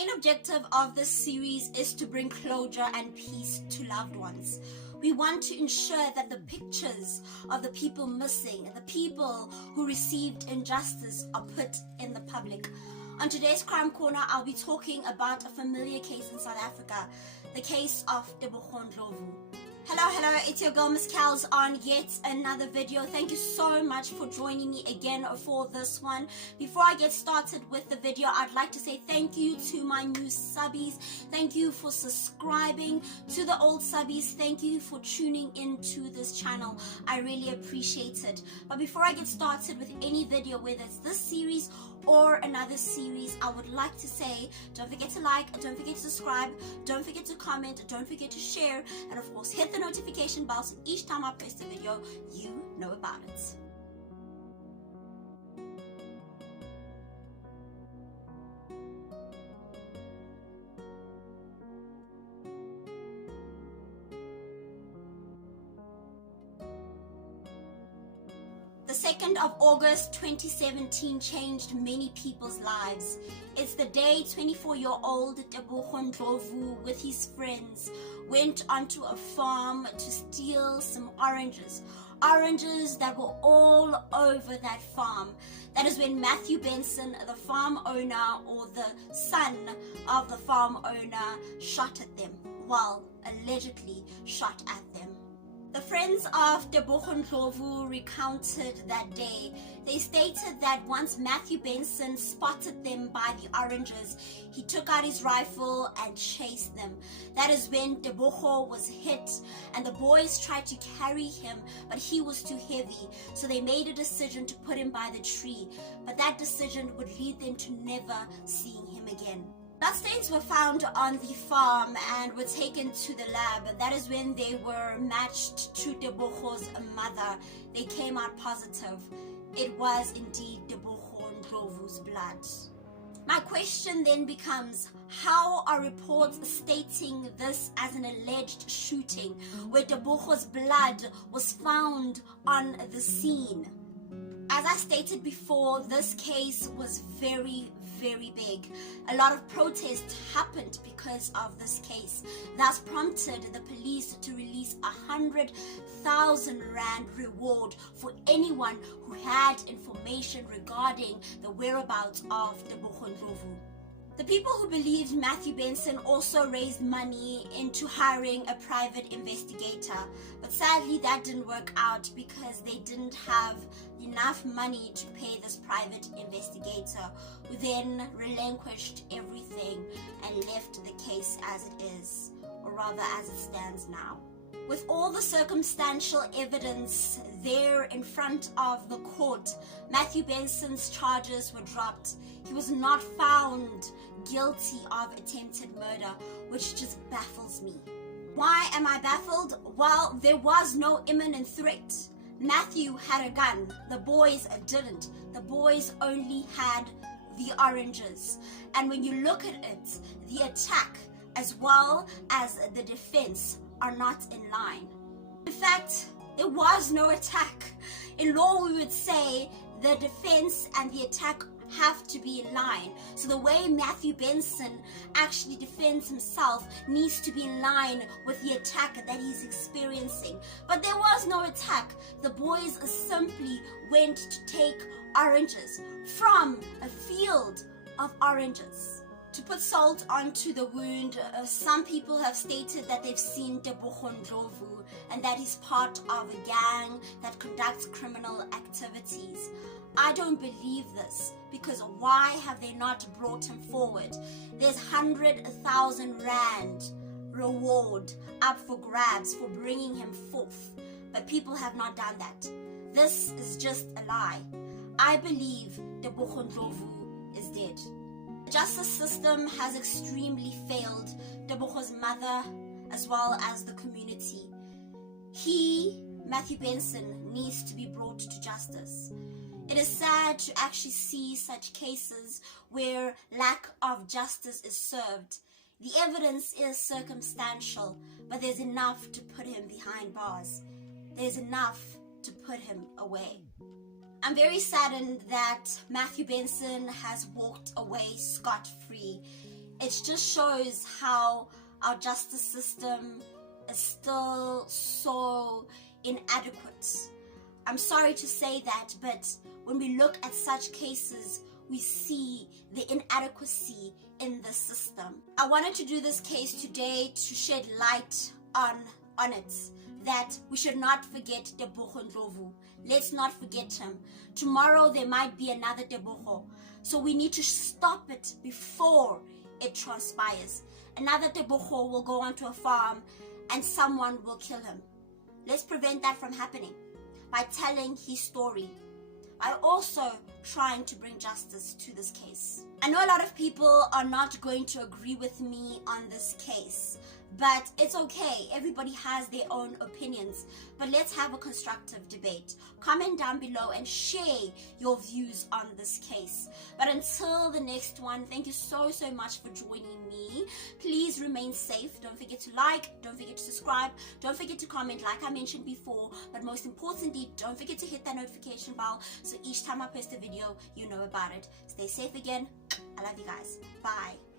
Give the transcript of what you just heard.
main objective of this series is to bring closure and peace to loved ones. We want to ensure that the pictures of the people missing, the people who received injustice, are put in the public. On today's Crime Corner, I'll be talking about a familiar case in South Africa, the case of Tebogo Ndlovu. Hello, it's your girl Miss Kels on yet another video. Thank you so much for joining me again for this one. Before I get started with the video, I'd like to say thank you to my new subbies. Thank you for subscribing. To the old subbies, thank you for tuning into this channel. I really appreciate it. But before I get started with any video, whether it's this series or another series, I would like to say don't forget to like, don't forget to subscribe, don't forget to comment, don't forget to share, and of course hit the notification bell so each time I post a video you know about it. The 2nd of August 2017 changed many people's lives. It's the day 24-year-old Tebogo Ndlovu with his friends went onto a farm to steal some oranges. Oranges that were all over that farm. That is when Matthew Benson, the farm owner or the son of the farm owner, shot at them. Well, allegedly shot at them. The friends of Tebogo Ndlovu recounted that day. They stated that once Matthew Benson spotted them by the oranges, he took out his rifle and chased them. That is when Tebogo was hit and the boys tried to carry him, but he was too heavy. So they made a decision to put him by the tree. But that decision would lead them to never seeing him again. Bloodstains were found on the farm and were taken to the lab. That is when they were matched to Tebogo's mother. They came out positive. It was indeed Tebogo Ndlovu's blood. My question then becomes, how are reports stating this as an alleged shooting where Tebogo's blood was found on the scene? As I stated before, this case was very big. A lot of protests happened because of this case. Thus prompted the police to release 100,000 rand reward for anyone who had information regarding the whereabouts of Tebogo Ndlovu. The people who believed Matthew Benson also raised money into hiring a private investigator, but sadly that didn't work out because they didn't have enough money to pay this private investigator, who then relinquished everything and left the case as it is, or rather as it stands now. With all the circumstantial evidence there in front of the court, Matthew Benson's charges were dropped. He was not found guilty of attempted murder, which just baffles me. Why am I baffled? Well, there was no imminent threat. Matthew had a gun. The boys didn't. The boys only had the oranges. And when you look at it, the attack as well as the defense are not in line. In fact, there was no attack. In law, we would say the defense and the attack have to be in line. So the way Matthew Benson actually defends himself needs to be in line with the attack that he's experiencing. But there was no attack. The boys simply went to take oranges from a field of oranges. To put salt onto the wound, some people have stated that they've seen Tebogo Ndlovu and that he's part of a gang that conducts criminal activities. I don't believe this, because why have they not brought him forward? There's 100,000 rand reward up for grabs for bringing him forth, but people have not done that. This is just a lie. I believe Tebogo Ndlovu is dead. The justice system has extremely failed Tebogo's mother as well as the community. He, Matthew Benson, needs to be brought to justice. It is sad to actually see such cases where lack of justice is served. The evidence is circumstantial, but there's enough to put him behind bars. There's enough to put him away. I'm very saddened that Matthew Benson has walked away scot-free. It it just shows how our justice system is still so inadequate. I'm sorry to say that, but when we look at such cases, we see the inadequacy in the system. I wanted to do this case today to shed light on it, that we should not forget Tebogo Ndlovu. Let's not forget him. Tomorrow there might be another Tebogo, so we need to stop it before it transpires. Another Tebogo will go onto a farm and someone will kill him. Let's prevent that from happening by telling his story, by also trying to bring justice to this case. I know a lot of people are not going to agree with me on this case, but it's okay. Everybody has their own opinions, but let's have a constructive debate. Comment down below and share your views on this case. But until the next one, thank you so much for joining me. Please remain safe. Don't forget to like, don't forget to subscribe, don't forget to comment like I mentioned before, but most importantly, don't forget to hit that notification bell so each time I post a video, you know about it. Stay safe again. I love you guys. Bye.